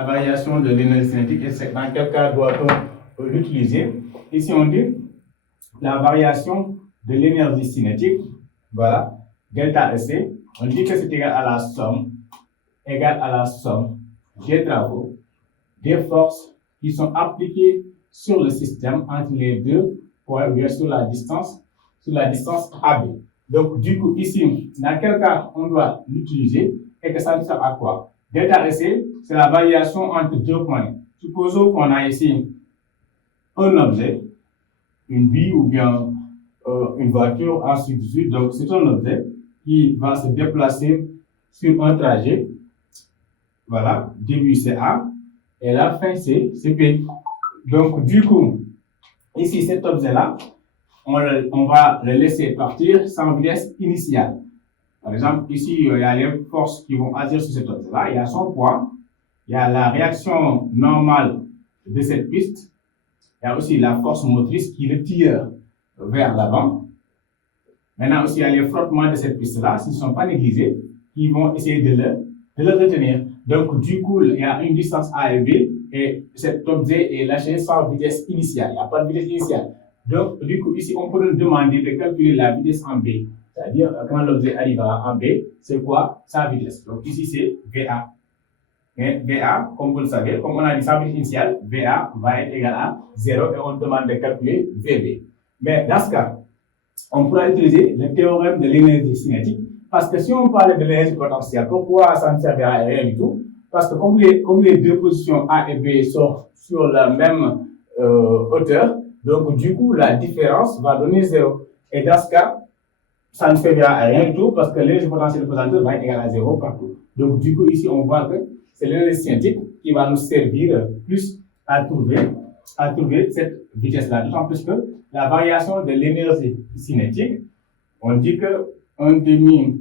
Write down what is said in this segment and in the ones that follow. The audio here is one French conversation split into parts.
la variation de l'énergie cinétique et dans quel cas doit-on l'utiliser. Ici, on dit la variation de l'énergie cinétique, voilà, delta EC, on dit que c'est égal à la somme des travaux, des forces qui sont appliquées sur le système entre les deux points ou bien sur la distance AB. Donc, du coup, ici, dans quel cas on doit l'utiliser et que ça nous sert à quoi? Delta EC, c'est la variation entre deux points. Supposons qu'on a ici un objet, une bille ou bien une voiture, ainsi de suite. Donc, c'est un objet qui va se déplacer sur un trajet. Voilà, début c'est A et la fin c'est B. Donc, du coup, ici, cet objet-là, on va le laisser partir sans vitesse initiale. Par exemple, ici, il y a les forces qui vont agir sur cet objet-là. Il y a son poids, il y a la réaction normale de cette piste, il y a aussi la force motrice qui le tire vers l'avant. Maintenant aussi, il y a les frottements de cette piste-là, s'ils ne sont pas négligés, qui vont essayer de le retenir. Donc, du coup, il y a une distance A et B, et cet objet est lâché sans vitesse initiale. Il n'y a pas de vitesse initiale. Donc, du coup, ici, on peut nous demander de calculer la vitesse en B. C'est-à-dire, quand l'objet arrivera en B, c'est quoi sa vitesse? Donc, ici, c'est VA. Et VA, comme vous le savez, comme on a dit sa vitesse initiale, VA va être égal à 0 et on demande de calculer VB. Mais dans ce cas, on pourra utiliser le théorème de l'énergie cinétique parce que si on parlait de l'énergie potentielle, pourquoi ça ne servait à rien du tout? Parce que comme les deux positions A et B sont sur la même hauteur, donc du coup la différence va donner 0. Et dans ce cas, ça ne servira à rien du tout parce que l'énergie potentielle pesante va être égale à 0 partout. Donc du coup ici on voit que c'est l'énergie cinétique qui va nous servir plus à trouver cette vitesse-là. D'autant plus que la variation de l'énergie cinétique, on dit que 1 demi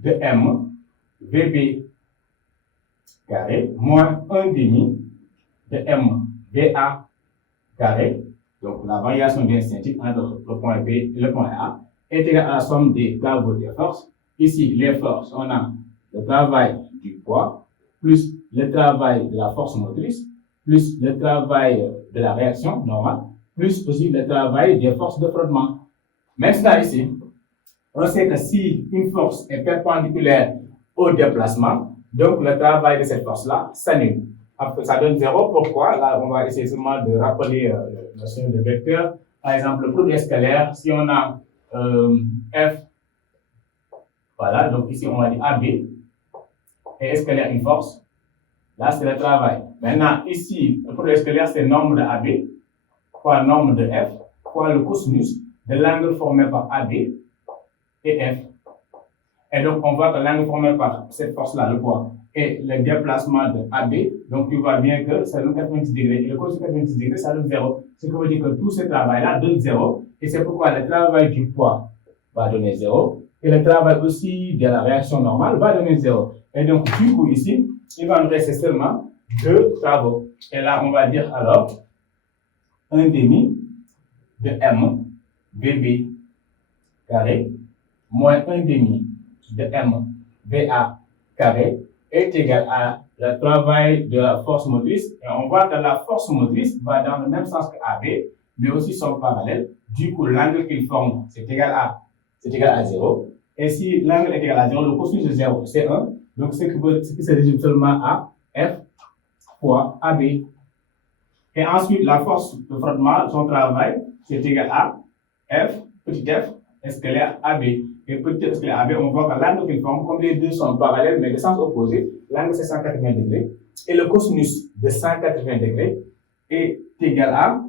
de M VB carré moins 1 demi de M VA carré, donc la variation de l'énergie cinétique entre le point B et le point A, est égale à la somme des travaux des forces. Ici, les forces, on a le travail du poids, plus le travail de la force motrice, plus le travail de la réaction normale, plus aussi le travail des forces de frottement. Maintenant ici, on sait que si une force est perpendiculaire au déplacement, donc le travail de cette force-là s'annule. Ça donne 0. Pourquoi? Là, on va essayer seulement de rappeler la notion de vecteur. Par exemple, le produit scalaire, si on a F, voilà, donc ici on va dire AB, et scalaire une force, là c'est le travail. Maintenant, ici, le produit scalaire c'est nombre de AB, fois nombre de F, fois le cosinus de l'angle formé par AB et F. Et donc, on voit que l'angle formé par cette force-là, le poids, et le déplacement de AB, donc tu vois bien que ça donne 90 degrés, et le cos de 90 degrés, ça donne 0. Ce qui veut dire que tout ce travail-là donne 0, et c'est pourquoi le travail du poids va donner 0, et le travail aussi de la réaction normale va donner 0. Et donc, du coup, ici, il va nous rester seulement 2 travaux. Et là, on va dire alors 1 demi de M VB carré moins 1 demi de M VA carré est égal à le travail de la force motrice. Et on voit que la force motrice va dans le même sens que AB, mais aussi son parallèle. Du coup, l'angle qu'il forme, c'est égal à 0. Et si l'angle est égal à 0, le cosinus de 0, c'est 1. Donc, ce qui se résume seulement à F fois AB. Et ensuite, la force de frottement, son travail, c'est égal à F, petit f, scalaire AB. Et petit f scalaire AB, on voit que l'angle qu'il forme, comme les deux sont parallèles, mais de sens opposé, l'angle c'est 180 degrés. Et le cosinus de 180 degrés est égal à